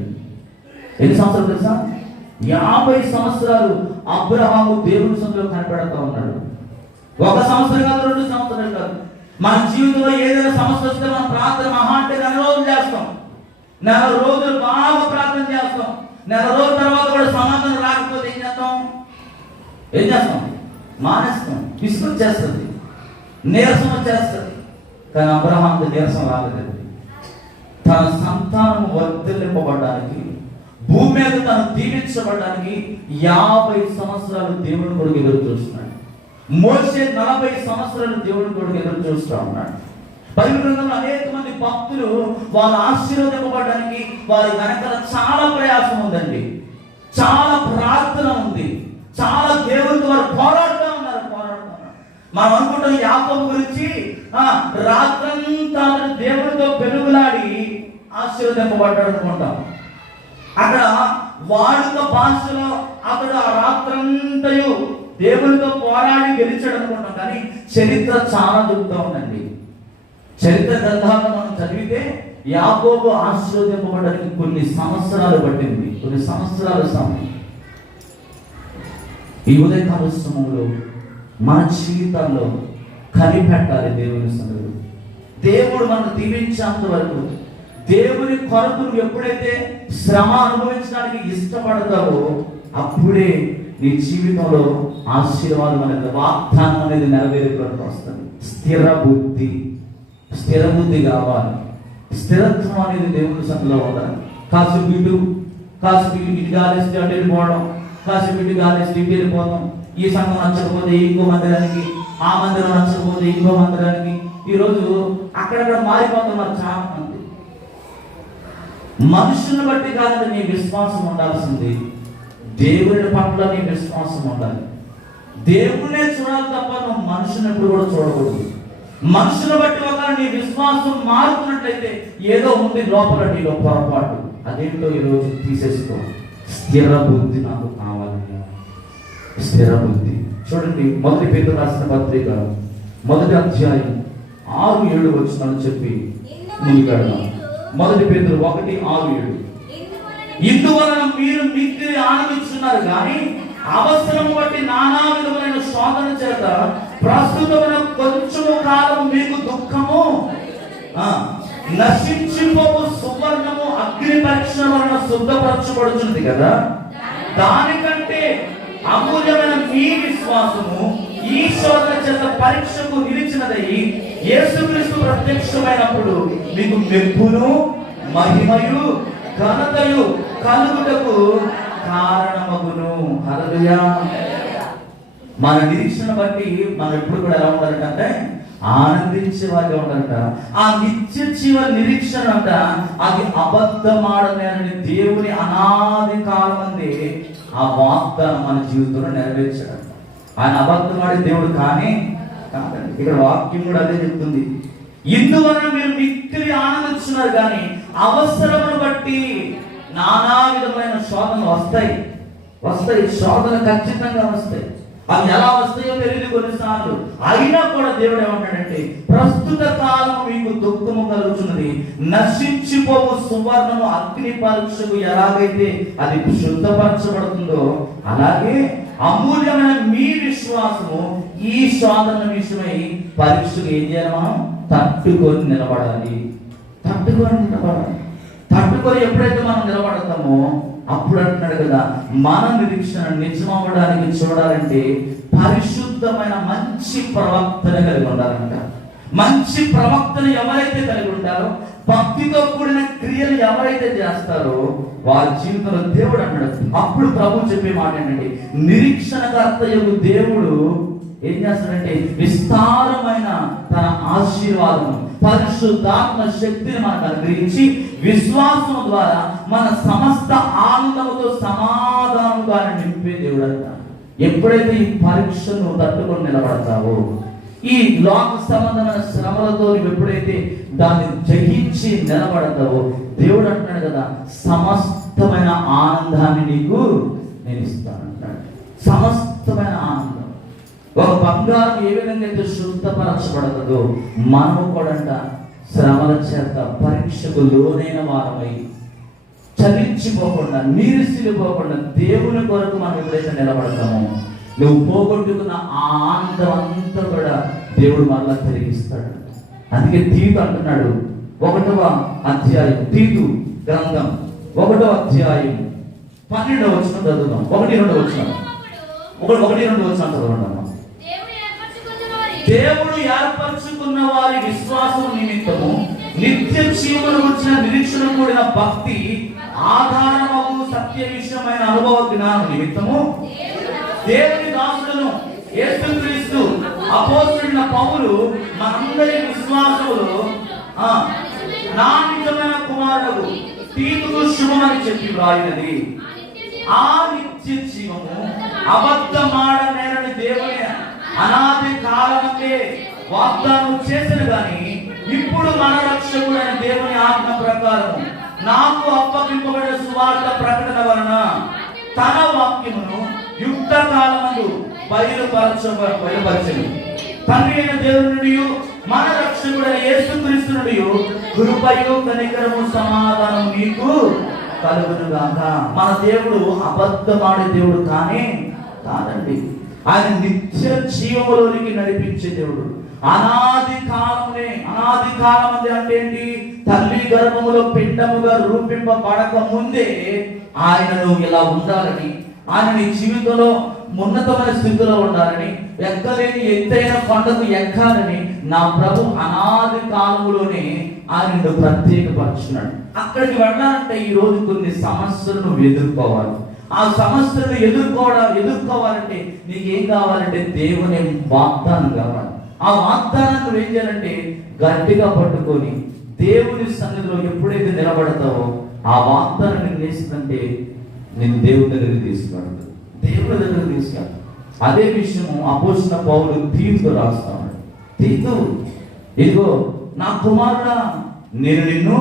ఎన్ని సంవత్సరాలు తెలుసా? 50 సంవత్సరాలు అబ్రహాము దేవుని సన్నిధిలో కనిపెడతా ఉన్నాడు. 1 సంవత్సరం కాదు, 2 సంవత్సరాలు కాదు. మన జీవితంలో ఏదైనా సమస్య వస్తే మనం ప్రార్థన మహా అంటే 4 రోజులు చేస్తాం. 4 రోజులు బాగా ప్రార్థన చేస్తాం. 4 రోజుల తర్వాత కూడా సమాధానం రాకపోతే ఏం చేస్తాం? మానేస్తాం. విసుగు చేస్తుంది, నీరసం వచ్చేస్తుంది. కానీ అబ్రహాముకు నీరసం రాలేదండి. తన సంతానం వర్ధిల్లింపబడడానికి, భూమి మీద తను దీవించబడడానికి 50 సంవత్సరాలు దేవుని కొడుకు ఎదురు చూస్తున్నాడు. మోషే 40 సంవత్సరాలు దేవుని కొడుకు ఎదురు చూస్తూ ఉన్నాడు. బైబిల్ గ్రంథంలో అనేక మంది భక్తులు వాళ్ళు ఆశీర్వదింపబడడానికి వారి వెనకాల చాలా ప్రయాసం ఉందండి, చాలా ప్రార్థన ఉంది, చాలా దేవుడితో వారు పోరాడుతూ ఉన్నారు. మనం అనుకుంటాం యాకోబు గురించి, రాత్రంతా దేవుడితో పెనుగులాడి ఆశీర్వదింపబడ్డాడు అనుకుంటాం. అక్కడ వాడుక భాషలో అతడు ఆ రాత్రంతయు దేవుడితో పోరాడి గెలిచాడు అనుకుంటాం. కానీ చరిత్ర చాలా చెబుతా ఉందండి. చరిత్ర గ్రంథాలను మనం చదివితే యాకోబు ఆశీర్వదింపబడడానికి కొన్ని సంవత్సరాలు పట్టింది, కొన్ని సంవత్సరాల సమయం. ఈ ఉదయకాల సమయంలో మన జీవితాల్లో కనిపెట్టాలి దేవుని సన్నిధిలో. దేవుడు మనకు దీవించేంత వరకు, దేవుని కొరకు నువ్వు ఎప్పుడైతే శ్రమ అనుభవించడానికి ఇష్టపడతావో అప్పుడే నీ జీవితంలో ఆశీర్వాదం అనేది, వాగ్దానం అనేది నెరవేరేటువంటి వస్తుంది. స్థిర బుద్ధి కావాలి. స్థిరత్వం అనేది దేవుని సన్నిధిలో ఉండాలి. కాసేపు ఇటు గాలిస్తే అటు వెళ్ళిపోవడం, కాసేపు ఇటు గాలిస్తే ఇటు వెళ్ళిపోవడం, ఈ సంఘం నచ్చకపోతే ఇంకో మందిరానికి, ఆ మందిరం నచ్చకపోతే ఇంకో మందిరానికి. ఈరోజు అక్కడక్కడ మారిపోతున్నారు చాలా మంది. మనుషులను బట్టి కాదండి నీ విశ్వాసం ఉండాల్సింది, దేవుని పట్ల నీ విశ్వాసం ఉండాలి. దేవునే చూడాలి తప్ప నువ్వు మనుషుని ఎప్పుడు కూడా చూడకూడదు. మనుషులను బట్టి ఒక నీ విశ్వాసం మారుతున్నట్లయితే ఏదో ఉంది లోపల నీలో పొరపాటు. అదేంటో ఈరోజు తీసేసుకో. స్థిర బుద్ధి నాకు కావాలి. స్థిర బుద్ధి. చూడండి, 1 పేతురు రాసిన పత్రిక 1వ అధ్యాయం 6-7 వచనాలు చెప్పి ముందుకెళ్దాం. 1 పేతురు 1:6-7. ఇందువలన మీరు మిక్కిలి ఆనందిస్తున్నారు కానీ అవసరం బట్టి నానా విధమైన శోధన చేత ప్రస్తుతమైన కొంచెం కాలం మీకు దుఃఖము, నశించిపోవు సువర్ణము అగ్ని పరీక్ష వలన శుద్ధపరచబడుతుంది కదా, దానికంటే అమూల్యమైన మీ విశ్వాసము ఈ శోధన చేత పరీక్షకు నిలిచినదై యేసుక్రీస్తు ప్రత్యక్షమైనప్పుడు మీకు మెప్పును మహిమయు ఘనతయు కలుగుటకు కారణమగును. హల్లెలూయా. మన నిరీక్షణ బట్టి మనం ఎప్పుడు కూడా ఎలా ఉండాలంటే ఆనందించే వారిగా ఉండాలంట. ఆ నిత్య జీవ నిరీక్షణ అంట అది అబద్ధమాడని దేవుని అనాది కాలం అంది ఆ వాగ్దానం మన జీవితంలో నెరవేర్చాడు. ఆయన అబద్ధమాడే దేవుడు కానీ కాదండి. ఇక్కడ వాక్యం కూడా అదే చెప్తుంది. ఇందువలన మీరు మిక్కిలి ఆనందిస్తున్నారు, కానీ అవసరమును బట్టి నానా విధమైన శోధనలు వస్తాయి. శోధన ఖచ్చితంగా వస్తాయి. అవి ఎలా వస్తాయో తెలియదు కొన్నిసార్లు. అయినా కూడా దేవుడు ఏమంటాడంటే, ప్రస్తుత కాలం మీకు దుఃఖము కలుగుతున్నది, నశించిపోవు సువర్ణము అగ్ని పరీక్షకు ఎలాగైతే అది శుద్ధపరచబడుతుందో అలాగే అమూల్యమైన మీ విశ్వాసము ఈ శోధన విషయమై పరీక్షకు ఏం చేయాలి? మనం తట్టుకొని నిలబడాలి. తట్టుకొని ఎప్పుడైతే మనం నిలబడతామో అప్పుడు అంటున్నాడు కదా, మన నిరీక్షణ నిజమవ్వడానికి చూడాలంటే పరిశుద్ధమైన మంచి ప్రవక్తను కలిగి ఉండాలంట. మంచి ప్రవక్తను ఎవరైతే కలిగి ఉంటారో, భక్తితో కూడిన క్రియలు ఎవరైతే చేస్తారో వారి జీవితంలో దేవుడు అన్నాడు. అప్పుడు ప్రభు చెప్పే మాట ఏంటంటే, నిరీక్షణకర్తయగు దేవుడు ఏం చేస్తాడంటే విస్తారమైన తన ఆశీర్వాదం పరిశుద్ధాత్మ శక్తిని మనకు అనుగ్రహించి విశ్వాసం ద్వారా మన సమస్త ఆనందముతో సమాధానంగా నింపే దేవుడు అంట. ఎప్పుడైతే ఈ పరీక్షను తట్టుకొని నిలబడతావో, ఈ లోక సంబంధమైన శ్రమలతో ఎప్పుడైతే దాన్ని జయించి నిలబడతావో, దేవుడు అంటున్నాడు కదా, సమస్తమైన ఆనందాన్ని నీకు నేను ఇస్తానంటాడు. సమస్తమైన ఆనందం. ఒక బంగారం ఏ విధంగా అయితే శుద్ధపరచబడతాదో, మనము కూడా శ్రమల చేత పరీక్షకు లోనైన వారమై చలించిపోకుండా నీరుసిలిపోకుండా దేవుని కొరకు మనం ఎప్పుడైతే నిలబడతామో, నువ్వు పోగొట్టుకున్న ఆ ఆనందం అంతా కూడా దేవుడు మరలా తిరిగిస్తాడు. అందుకే తీతు అంటున్నాడు, 1వ అధ్యాయం తీతు గ్రంథం 1వ అధ్యాయం 12వ వచనం చదువుదాం. 1-2 వచనం చదవండి. దేవుడు ఏర్పరచుకున్న వారి విశ్వాసం నిమిత్తము నిత్య జీవనం వచ్చిన నిరీక్షణ కూడిన భక్తి ఆధారము సత్య విషయమైన అనుభవ జ్ఞానం నిమిత్తము దేవుని దాసులను యేసుక్రీస్తు అపోస్తలుడైన పౌలు మనందరి విశ్వాసములు నా నిజమైన కుమారుడు తీతుకు శుభమని చెప్పి వ్రాయినది. ఆ నిత్య జీవము అబద్ధమాడనేరని దేవుని అనాది కాలమందే వాగ్దానం చేసిన గాని ఇప్పుడు మన రక్షకుడైన దేవుని ఆజ్ఞ ప్రకారం నాకు అప్పగింపబడిన సువార్త ప్రకటన వలన తన వాక్యమును యుక్త కాలమందు బయలుపరచను. తండ్రి అయిన దేవుని నుండి మన రక్షకుడైన యేసుక్రీస్తు నుండి కృపయు కనికరము సమాధానం నీకు కలుగును గాక. మన దేవుడు అబద్ధమాడే దేవుడు కాదండి. ఆయన నిత్య జీవములోనికి నడిపించే దేవుడు. అనాది కాలం అంటే ఏంటి? తల్లి గర్భములో పిండముగా రూపింపబడక ముందే ఆయనను ఇలా ఉండాలని, ఆయన నీ జీవితంలో ఉన్నతమైన స్థితిలో ఉండాలని, ఎక్కలేని ఎత్తైన కొండకు ఎక్కాలని నా ప్రభు అనాది కాలములోనే ఆయనను ప్రత్యేకపరుచున్నాడు. అక్కడికి వెళ్ళాలంటే ఈ రోజు కొన్ని సమస్యలను ఎదుర్కోవాలి. ఆ సమస్యలను ఎదుర్కోవాలంటే నీకేం కావాలంటే దేవుని వాగ్దానం కావాలి. ఆ వాగ్దానాన్ని నువ్వు ఏం చేయాలంటే గట్టిగా పట్టుకొని దేవుని సన్నిధిలో ఎప్పుడైతే నిలబడతావో ఆ వాగ్దానం నేను చేసిందంటే నేను దేవుని దగ్గరికి తీసుకెళ్తాను. అదే విషయము అపోస్తలుడైన పౌలు తీతుకు రాస్తాడు. తీతు, ఇదిగో నా కుమారుడా, నేను నిన్ను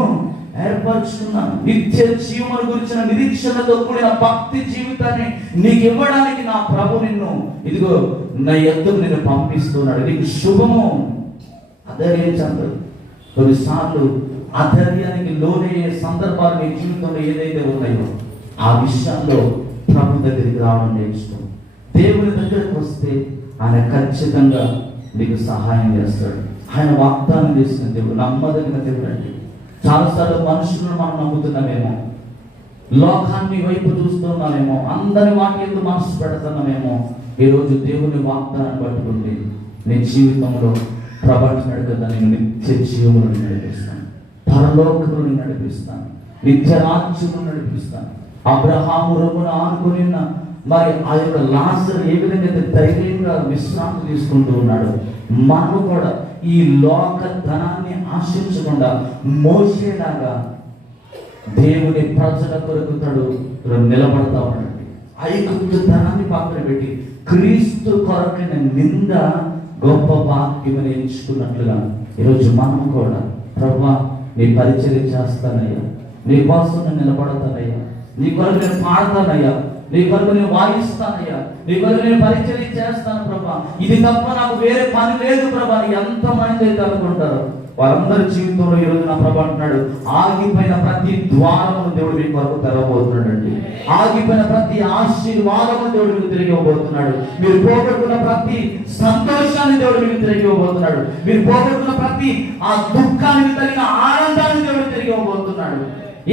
ఏర్పరచుకున్నాను. నిత్య జీవమును గురించిన నిరీక్షణతో కూడిన భక్తి జీవితాన్ని నీకు ఇవ్వడానికి నా ప్రభు నిన్ను ఇదిగో నా యొద్దకు నిన్ను పంపిస్తున్నాడు. నీకు శుభము. అధైర్యం చంద్రుడు కొన్నిసార్లు అధైర్యానికి లోనయ్యే సందర్భాలు నీ జీవితంలో ఏదైతే ఉన్నాయో ఆ విషయాల్లో ప్రభు దగ్గరికి రావడం నేర్చుకో. దేవుని దగ్గరకు వస్తే ఆయన ఖచ్చితంగా నీకు సహాయం చేస్తాడు. ఆయన వాగ్దానం చేసిన దేవుడు, నమ్మదగిన దేవుడు అండి. చాలాసార్లు మనుషులను మనం నమ్ముతున్నామేమో, లోకాన్ని వైపు చూస్తున్నామేమో, అందరి వాటి ఎందుకు మనసు పెడుతున్నామేమో. ఈరోజు దేవుని వాగ్దానం పట్టుకుంటే నీ జీవితంలో ప్రభావితున్నాడు కదా, నేను నిత్య జీవములను నడిపిస్తాను, పరలోకములను నడిపిస్తాను, నిత్య రాజ్యములను నడిపిస్తాను. అబ్రహాము రొమ్మున ఆనుకుని మరి ఆ యొక్క లాజరు ఏ విధంగా ధైర్యంగా విశ్రాంతి తీసుకుంటూ ఉన్నాడు, మనము కూడా ఈ లోక ధనాన్ని ఆశించకుండా మోసేలాగా దేవుని ప్రజల కొరకు తడు నిలబడతా ఉన్నాడు. ఐగుప్తు ధనాన్ని పక్కన పెట్టి క్రీస్తు కొరకైన నింద గొప్ప వాక్యమని ఎంచుకున్నట్లుగా ఈరోజు మనం కూడా ప్రభువా నీ పరిచర్య చేస్తానయ్యా, నీ కోసం నేను నిలబడతానయ్యా, నీ కొరకు నేను పాడతానయ్యా, నీ కొరకు నేను వాయిస్తానయ్యా, నీ కొరకు నేను పరిచర్య చేస్తాను ప్రభా, ఇది తప్ప నాకు వేరే పని లేదు ప్రభా. ఎంతమంది అయితే అనుకుంటారు వారందరి జీవితంలో ఈరోజు నా ప్రభు అంటున్నాడు, ఆగిపోయిన ప్రతి ద్వారము దేవుడు మీ కొరకు తెరవబోతున్నాడు అండి. ఆగిపోయిన ప్రతి ఆశీర్వాదము దేవుడు మీకు తిరిగి ఇవ్వబోతున్నాడు. మీరు పోగొట్టుకున్న ప్రతి సంతోషాన్ని దేవుడు మీకు తిరిగి ఇవ్వబోతున్నాడు. మీరు పోగొట్టుకున్న ప్రతి ఆ దుఃఖానికి తగిన ఆనందాన్ని దేవుడు తిరిగి ఇవ్వబోతున్నాడు.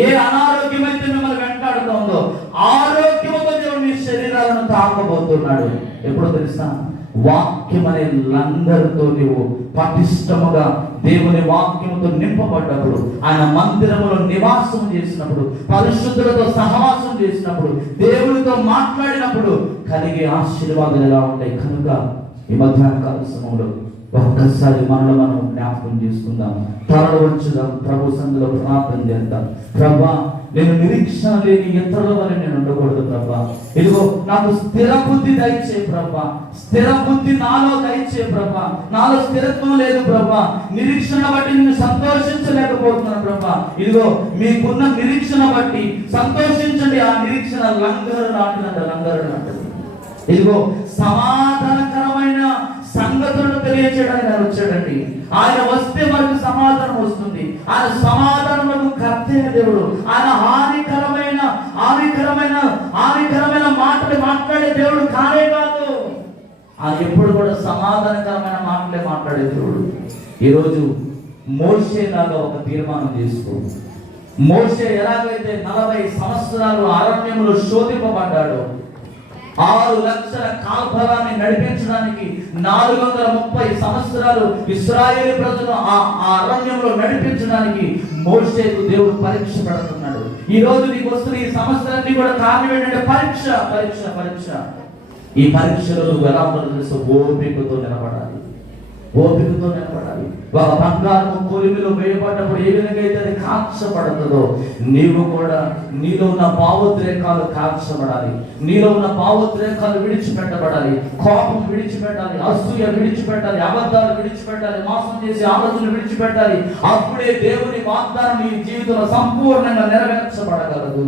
ఏ అనారోగ్యం అయితే మిమ్మల్ని వెంటాడుతుందో ఆరోగ్యంతో దేవుడు మీ శరీరాలను తాకబోతున్నాడు. ఎప్పుడో తెలుసా? వాక్యం అనే లంగరుతో నీవు పటిష్టముగా దేవుని వాక్యముతో నింపబడ్డప్పుడు, ఆయన మందిరములో నివాసం చేసినప్పుడు, పరిశుద్ధులతో సహవాసం చేసినప్పుడు, దేవునితో మాట్లాడినప్పుడు కలిగే ఆశీర్వాదాలు ఎలా ఉంటాయి. కనుక ఈ మధ్యాహ్న కాల సమయంలో ఒక్కసారి మనలో మనం జ్ఞాపకం చేసుకుందాం, తరలు వంచుదాం, ప్రభు సన్నిధిలో ప్రార్థన చేద్దాం. ప్రభా, నేను నిరీక్షణ లేని ఇతరుల వల్ల నేను ఉండకూడదు ప్రభా. ఇదిగో నాకు స్థిర బుద్ధి దయచే ప్రభా, స్థిర బుద్ధి నాలో దయచే ప్రభా. నాలో స్థిరత్వం లేదు ప్రభా, నిరీక్షణ బట్టి నేను సంతోషించలేకపోతున్నాను ప్రభా. ఇదిగో మీకున్న నిరీక్షణ బట్టి సంతోషించండి. ఆ నిరీక్షణ లంగరు నాటినట్టు, లంగరు నాటి ఇదిగో సమాధానకరమైన సంగతులను తెలియచేయడానికి ఆయన వచ్చాడండి. ఆయన వస్తే మనకు సమాధానం వస్తుంది. ఆయన సమాధానములకు కర్తైన దేవుడు. ఆయన హానికరమైన మాటలు మాట్లాడే దేవుడు కానే కాదు. ఆయన ఎప్పుడు కూడా సమాధానకరమైన మాటలే మాట్లాడే దేవుడు. ఈరోజు మోషే లాగా ఒక తీర్మానం చేసుకో. మోషే ఎలాగైతే 40 సంవత్సరాలు అరణ్యంలో శోధింపబడ్డాడో, 6 లక్షల కాల్బలాన్ని నడిపించడానికి 430 సంవత్సరాలు ఇశ్రాయేలు ప్రజలు ఆ అరణ్యంలో నడిపించడానికి మోషేకు దేవుడు పరీక్ష పెడుతున్నాడు. ఈ రోజు నీకు వస్తున్న ఈ సమస్యలన్నీ కూడా కారణం ఏంటంటే పరీక్ష. ఈ పరీక్షలో నువ్వు ఎలా తెలుసు? ఓపికతో నిలబడాలి. ఒక బంగారం కొలిమిలో వేయబడ్డప్పుడు ఏ విధంగా అయితే అది కాల్చబడుతుందో, నీవు కూడా నీలో ఉన్న భావోద్రేకాలు కాల్చబడాలి. నీలో ఉన్న భావోద్రేకాలు విడిచిపెట్టబడాలి. కోపం విడిచిపెట్టాలి, అసూయ విడిచిపెట్టాలి, అబద్ధాలు విడిచిపెట్టాలి, మోసం చేసే ఆలోచనలు విడిచిపెట్టాలి. అప్పుడే దేవుని వాగ్దానం నీ జీవితంలో సంపూర్ణంగా నెరవేర్చబడగలదు.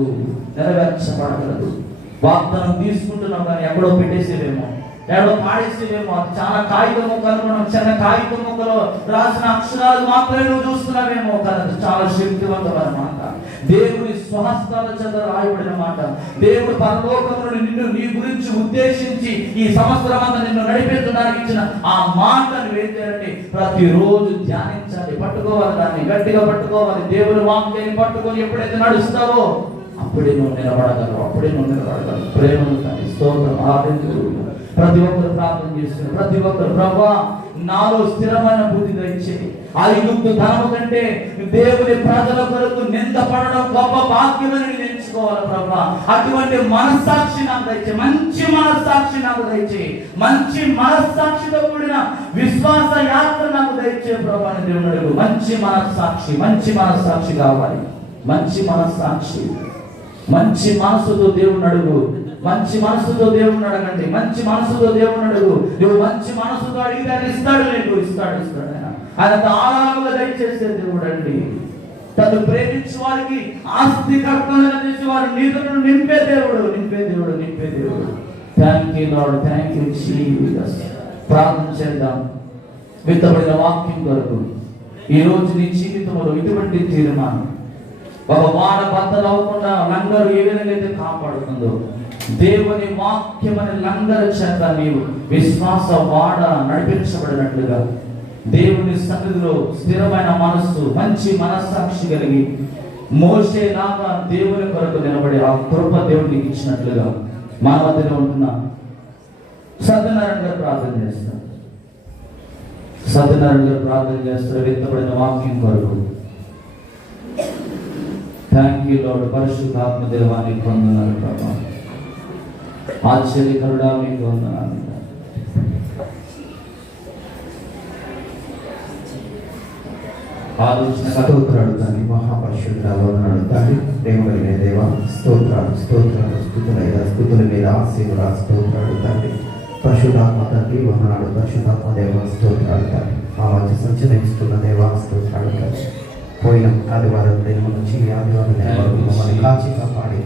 వాగ్దానం తీసుకుంటున్నాం కానీ ఎక్కడో పెట్టేసేవేమో, ఎక్కడో పాడేసేవేమో. అది చాలా కాగితం ముక్కలు, మనం చిన్న కాగితం ముక్కలో రాసిన అక్షరాలు మాత్రమే నువ్వు చూస్తున్నావేమో. కానీ చాలా శక్తివంతమైన మాట, దేవుని స్వహస్తాల చేత రాయబడిన మాట. దేవుడు పరలోకమును నిన్ను నీ గురించి ఉద్దేశించి ఈ సంవత్సరం అంతా నిన్ను నడిపించడానికి ఇచ్చిన ఆ మాటను వేయాలంటే ప్రతిరోజు ధ్యానించాలి, పట్టుకోవాలి, దాన్ని గట్టిగా పట్టుకోవాలి. దేవుని వాక్యాన్ని పట్టుకొని ఎప్పుడైతే నడుస్తావో అప్పుడే నువ్వు నిలబడగలవు. ప్రేమను కానీ స్తోత్రం, ఆరాధన. ప్రతి ఒక్కరు ప్రార్థన చేస్తున్నారు. ప్రతి ఒక్కరు ప్రభా నాలో స్థిరమైన బుద్ధి దయచేయి. ఐగుప్తు ధనము కంటే దేవుని ప్రజల కొరకు నిందపడడం గొప్ప భాగ్యమని ఎంచుకోవాలి ప్రభా. అటువంటి మనస్సాక్షి నాకు దయచేయి, మంచి మనస్సాక్షి నాకు దయచేయి, మంచి మనస్సాక్షితో కూడిన విశ్వాస యాత్ర నాకు దయచేయి ప్రభా అని దేవుని అడుగు. మంచి మనస్సాక్షి కావాలి. మంచి మనసుతో దేవుని అడుగు. మంచి మనసుతో దేవుని అడగండి. మంచి మనసుతో దేవుని అడుగు. నువ్వు మంచి మనసుతో అడిగితే ఇస్తాడు. ఆయన ధారాళంగా దయచేసే దేవుడు అండి. తను ప్రేమించే వారికి ఆస్తి కర్తలను చేసి వారి నీతులను నింపే దేవుడు. Thank you lord, thank you Jesus. ప్రార్థన చేద్దాం. విత్తబడిన వాక్యం కొరకు ఈ రోజు నీ జీవితంలో ఇటువంటి తీర్మానం, ఒక వాడ బద్దలు అవ్వకుండా లంగరు ఏ విధంగా అయితే కాపాడుతుందో, దేవుని వాక్యం అనే లంగరు చేత నీవు విశ్వాస వాడ నడిపించబడినట్లుగా దేవుని సన్నిధిలో స్థిరమైన మనస్సు, మంచి మనస్సాక్షి కలిగి మోషే లాగా దేవుని కొరకు నిలబడి ఆ కృప దేవునికి ఇచ్చినట్లుగా మన మధ్యలో ఉంటున్న సత్యనారాయణ గారు ప్రార్థన చేస్తారు. విత్తబడిన వాక్యం కొరకు థ్యాంక్ యూ లార్డ్. పరిశుద్ధాత్మ దేవానికి వందనాలు ప్రభా. ఆశ్చర్యకరుడా మీకు వందనాలు. ఆలోచన స్తోత్రాలు తండ్రి, మహాపరిశుద్ధాలు తండ్రి, దేవుడైన దేవ స్తోత్రాలు స్థుతుల మీద ఆశీర్వాద స్తోత్రాలు తండ్రి. పరిశుద్ధాత్మ తండ్రి వందనాలు. పరిశుద్ధాత్మ దేవ స్తోత్రాలు తండ్రి. మా మధ్య సంచరిస్తున్న దేవా స్తోత్రాలు తండ్రి. పోయిన ఆదివారం దినం నుంచి ఈ ఆదివారం దినం వరకు మమ్మల్ని కాచి కాపాడి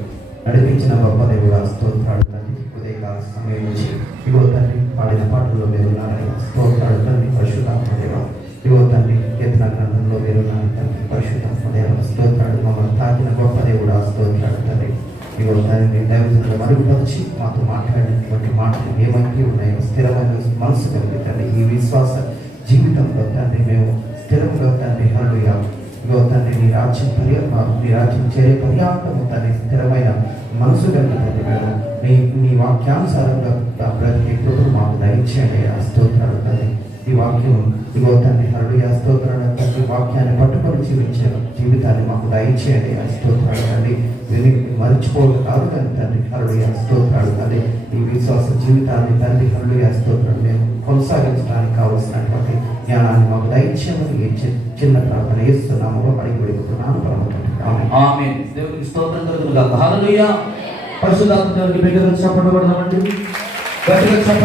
నడిపించిన గొప్ప దేవుడా స్తోత్రాలు తండ్రి. ఉదయకాల సమయం నుంచి ఇగో తండ్రి పాడిన పాటల్లో మీరున్నారని స్తోత్రాలు తండ్రి. పరిశుద్ధాత్మ దేవ ఇగో తండ్రి కీర్తన గ్రంథంలో మీరున్నారు తండ్రి. పరిశుద్ధాత్మ దేవ స్తోత్రాలు. మమ్మల్ని తాకిన గొప్ప దేవుడా స్తోత్రాలు తండ్రి. ఇగో తండ్రి దైవజనులు మరుగుపరిచి మాతో మాట్లాడినటువంటి మాటలు ఏమైతే ఉన్నాయో స్థిరమైన మనసు కలిగి తండ్రి ఈ విశ్వాస జీవితంలో తండ్రి మేము స్థిరంగా తండ్రి హల్లెలూయా ఇగో తండ్రి నీ రాజ్యం చేరే పర్యాప్తము తండ్రి స్థిరమైన మనసు కలిగి తండ్రి మేము నీ వాక్యానుసారంగా బ్రతికే కృపను మాకు దయచేయండి. ఆ స్తోత్రాలు తండ్రి. ఈ వాక్యం ఇగో తండ్రి హల్లెలూయా స్తోత్రాలు తండ్రి. వాక్యాన్ని పట్టుకొని జీవించే జీవితాన్ని మాకు దయచేయండి. ఆ స్తోత్రాలు తండ్రి. మర్చిపోవడం కాదు కానీ తండ్రి హల్లెలూయా స్తోత్రాలు తండ్రి. ఈ విశ్వాస జీవితాన్ని తండ్రి హల్లెలూయా స్తోత్రాలు మేము కొనసాగించడానికి కావలసినటువంటి జ్ఞానాన్ని మాకు దయచేయమని ఈ చిన్న ప్రార్థన చేస్తున్నాము. అడిగి పెడుతున్నాను పరమ ఆమేన్. దేవునికి స్తోత్రం కలుగును గాక. హల్లెలూయా. పరిశుద్ధాత్మ దేవునికి బిగ్గరగా చప్పట్లు కొడదామండి. గట్టిగా చప్పట్లు